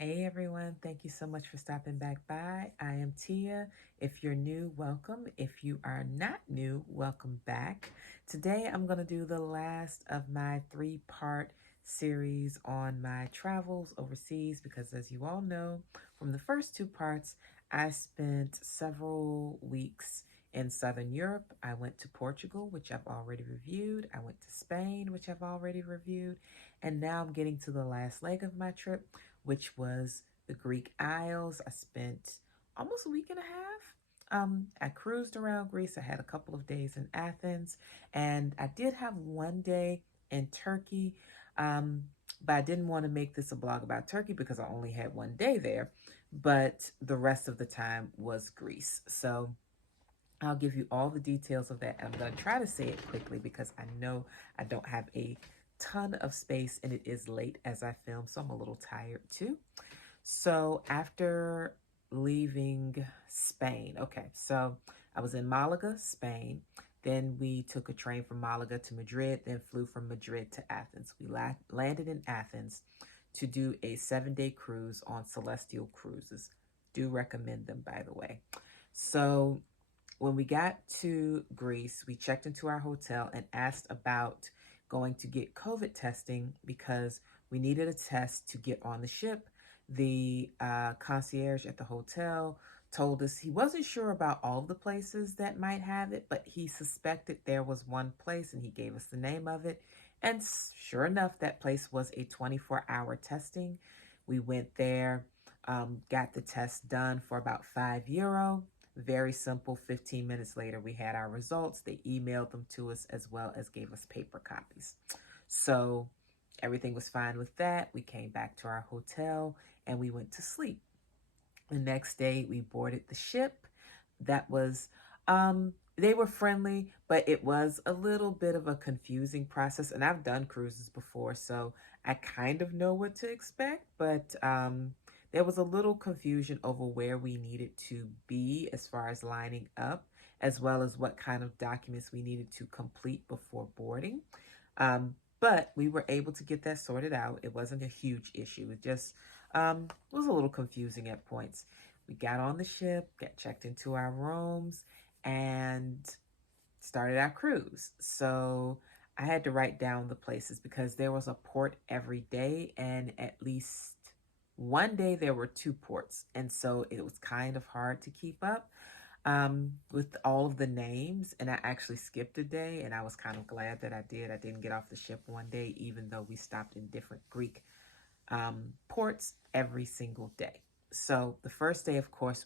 Hey everyone, thank you so much for stopping back by. I am Tia. If you're new, welcome. If you are not new, welcome back. Today I'm going to do the last of my 3-part series on my travels overseas because, as you all know, from the first 2 parts, I spent several weeks in Southern Europe. I went to Portugal, which I've already reviewed. I went to Spain, which I've already reviewed. And now I'm getting to the last leg of my trip, which was the Greek Isles. I spent almost a week and a half. I cruised around Greece. I had a couple of days in Athens, and I did have one day in Turkey. But I didn't want to make this a blog about Turkey because I only had one day there. But the rest of the time was Greece. So I'll give you all the details of that. I'm going to try to say it quickly because I know I don't have a ton of space and it is late as I film, so I'm a little tired too. So after leaving Spain, okay, so I was in Malaga, Spain. Then we took a train from Malaga to Madrid, then flew from Madrid to Athens. We landed in Athens to do a 7-day cruise on Celestial Cruises. Do recommend them, by the way. So when we got to Greece, we checked into our hotel and asked about going to get COVID testing because we needed a test to get on the ship. The concierge at the hotel told us he wasn't sure about all the places that might have it, but he suspected there was one place and he gave us the name of it. And sure enough, that place was a 24-hour testing. We went there, got the test done for about €5. Very simple. 15 minutes later, we had our results. They emailed them to us as well as gave us paper copies. So everything was fine with that. We came back to our hotel and we went to sleep. The next day, we boarded the ship. That was, they were friendly, but it was a little bit of a confusing process. And I've done cruises before, so I kind of know what to expect, but there was a little confusion over where we needed to be as far as lining up, as well as what kind of documents we needed to complete before boarding. But we were able to get that sorted out. It wasn't a huge issue. It just was a little confusing at points. We got on the ship, got checked into our rooms, and started our cruise. So I had to write down the places because there was a port every day, and at least one day there were 2 ports. And so it was kind of hard to keep up with all of the names. And I actually skipped a day, and I was kind of glad that I did. I didn't get off the ship one day, even though we stopped in different Greek ports every single day. So the first day, of course,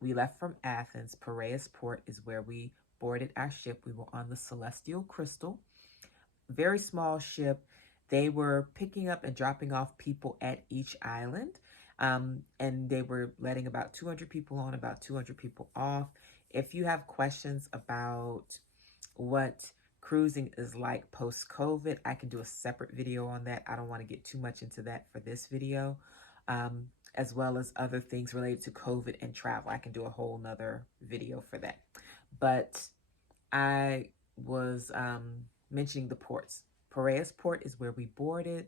we left from Athens. Piraeus port is where we boarded our ship. We were on the Celestial Crystal, very small ship. They were picking up and dropping off people at each island. And they were letting about 200 people on, about 200 people off. If you have questions about what cruising is like post-COVID, I can do a separate video on that. I don't want to get too much into that for this video, as well as other things related to COVID and travel. I can do a whole nother video for that. But I was mentioning the ports. Piraeus port is where we boarded.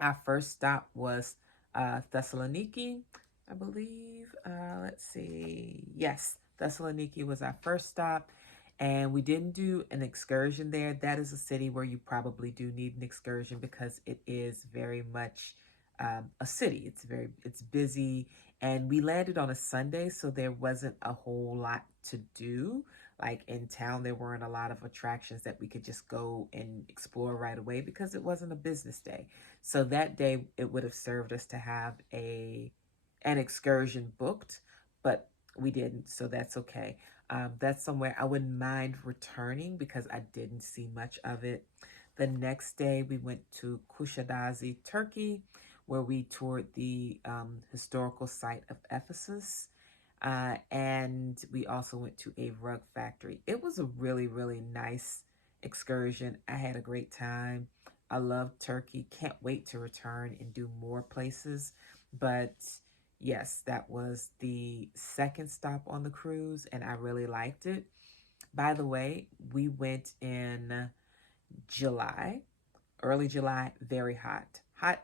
Our first stop was Thessaloniki, I believe. Let's see. Yes, Thessaloniki was our first stop. And we didn't do an excursion there. That is a city where you probably do need an excursion because it is very much a city. It's busy. And we landed on a Sunday, so there wasn't a whole lot to do. Like in town, there weren't a lot of attractions that we could just go and explore right away because it wasn't a business day. So that day, it would have served us to have an excursion booked, but we didn't, so that's okay. That's somewhere I wouldn't mind returning because I didn't see much of it. The next day, we went to Kusadasi, Turkey, where we toured the historical site of Ephesus. And we also went to a rug factory. It was a really, really nice excursion. I had a great time. I love Turkey. Can't wait to return and do more places. But yes, that was the second stop on the cruise, and I really liked it. By the way, we went in July, early July, very hot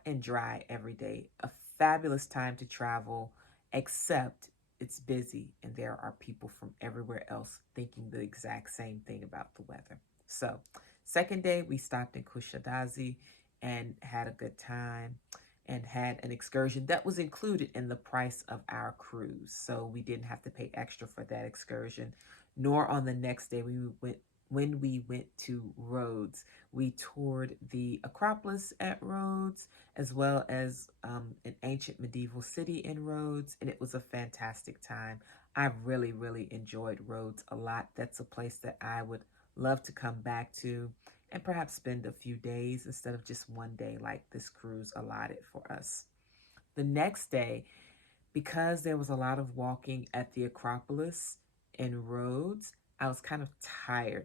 and dry every day. A fabulous time to travel, except it's busy and there are people from everywhere else thinking the exact same thing about the weather. So, second day, we stopped in Kusadasi and had a good time and had an excursion that was included in the price of our cruise. So we didn't have to pay extra for that excursion, nor on the next day when we went to Rhodes. We toured the Acropolis at Rhodes, as well as an ancient medieval city in Rhodes, and it was a fantastic time. I really, really enjoyed Rhodes a lot. That's a place that I would love to come back to and perhaps spend a few days instead of just one day like this cruise allotted for us. The next day, because there was a lot of walking at the Acropolis in Rhodes, I was kind of tired.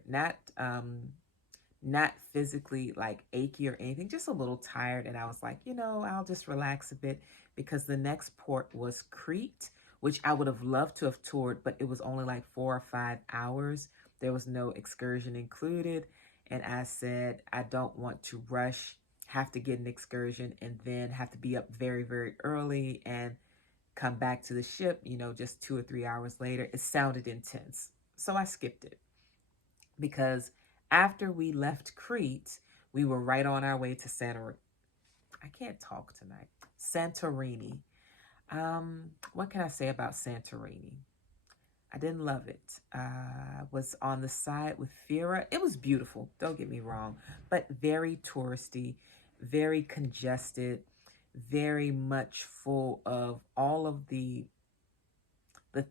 Not physically like achy or anything, just a little tired. And I was like, I'll just relax a bit because the next port was Crete, which I would have loved to have toured, but it was only like 4 or 5 hours. There was no excursion included. And I said, I don't want to rush, have to get an excursion, and then have to be up very, very early and come back to the ship, just 2 or 3 hours later. It sounded intense. So I skipped it because after we left Crete, we were right on our way to Santorini. I can't talk tonight. Santorini. What can I say about Santorini? I didn't love it. Was on the side with Fira. It was beautiful, don't get me wrong, but very touristy, very congested, very much full of all of the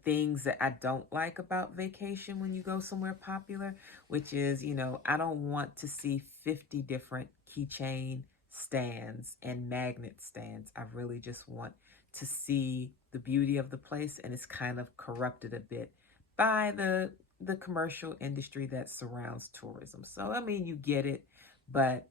things that I don't like about vacation when you go somewhere popular, which is, I don't want to see 50 different keychain stands and magnet stands. I really just want to see the beauty of the place, and it's kind of corrupted a bit by the commercial industry that surrounds tourism. So, I mean, you get it, but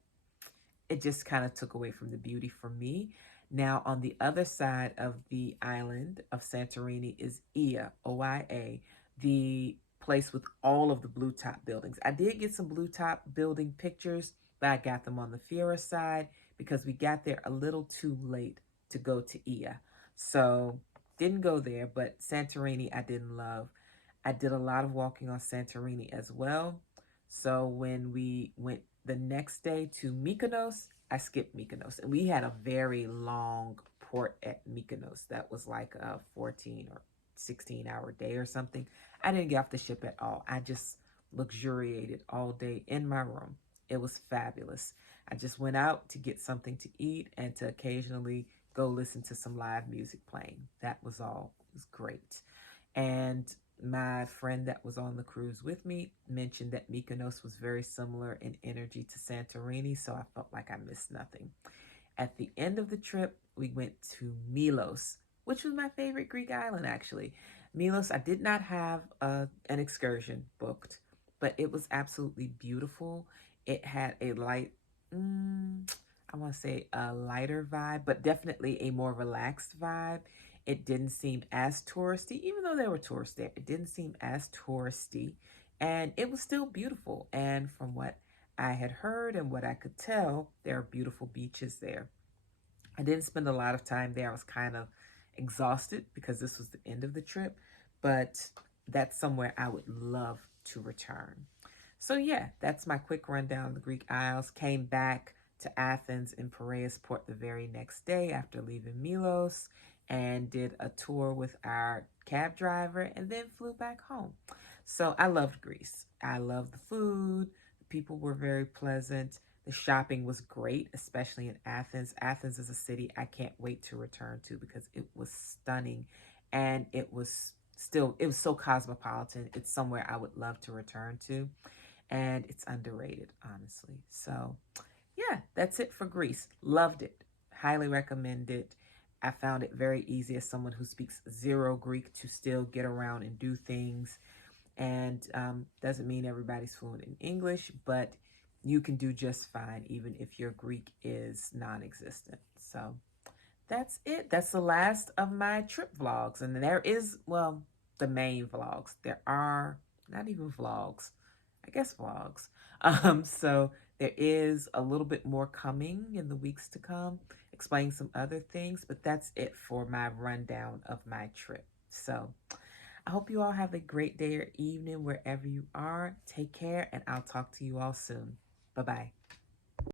it just kind of took away from the beauty for me. Now, on the other side of the island of Santorini is Oia, O-I-A, the place with all of the blue top buildings. I did get some blue top building pictures, but I got them on the Fira side because we got there a little too late to go to Oia. So didn't go there, but Santorini I didn't love. I did a lot of walking on Santorini as well. So when we went the next day to Mykonos, I skipped Mykonos. And we had a very long port at Mykonos. That was like a 14 or 16-hour day or something. I didn't get off the ship at all. I just luxuriated all day in my room. It was fabulous. I just went out to get something to eat and to occasionally go listen to some live music playing. That was all. It was great. And my friend that was on the cruise with me mentioned that Mykonos was very similar in energy to Santorini, so I felt like I missed nothing. At the end of the trip, we went to Milos, which was my favorite Greek island, actually. Milos, I did not have an excursion booked, but it was absolutely beautiful. It had a I want to say a lighter vibe, but definitely a more relaxed vibe. It didn't seem as touristy, even though there were tourists there. It didn't seem as touristy, and it was still beautiful. And from what I had heard and what I could tell, there are beautiful beaches there. I didn't spend a lot of time there. I was kind of exhausted because this was the end of the trip, but that's somewhere I would love to return. So yeah, that's my quick rundown of the Greek Isles. Came back to Athens and Piraeus port the very next day after leaving Milos, and did a tour with our cab driver and then flew back home. So I loved Greece. I loved the food. The people were very pleasant. The shopping was great, especially in Athens. Athens is a city I can't wait to return to because it was stunning, and it was so cosmopolitan. It's somewhere I would love to return to, and it's underrated, honestly. So yeah, that's it for Greece. Loved it. Highly recommend it. I found it very easy as someone who speaks zero Greek to still get around and do things. And doesn't mean everybody's fluent in English, but you can do just fine even if your Greek is non-existent. So that's it. That's the last of my trip vlogs. And there is, well, the main vlogs. There are not even vlogs. I guess vlogs. So there is a little bit more coming in the weeks to come. explain some other things, but that's it for my rundown of my trip. So I hope you all have a great day or evening wherever you are. Take care, and I'll talk to you all soon. Bye-bye.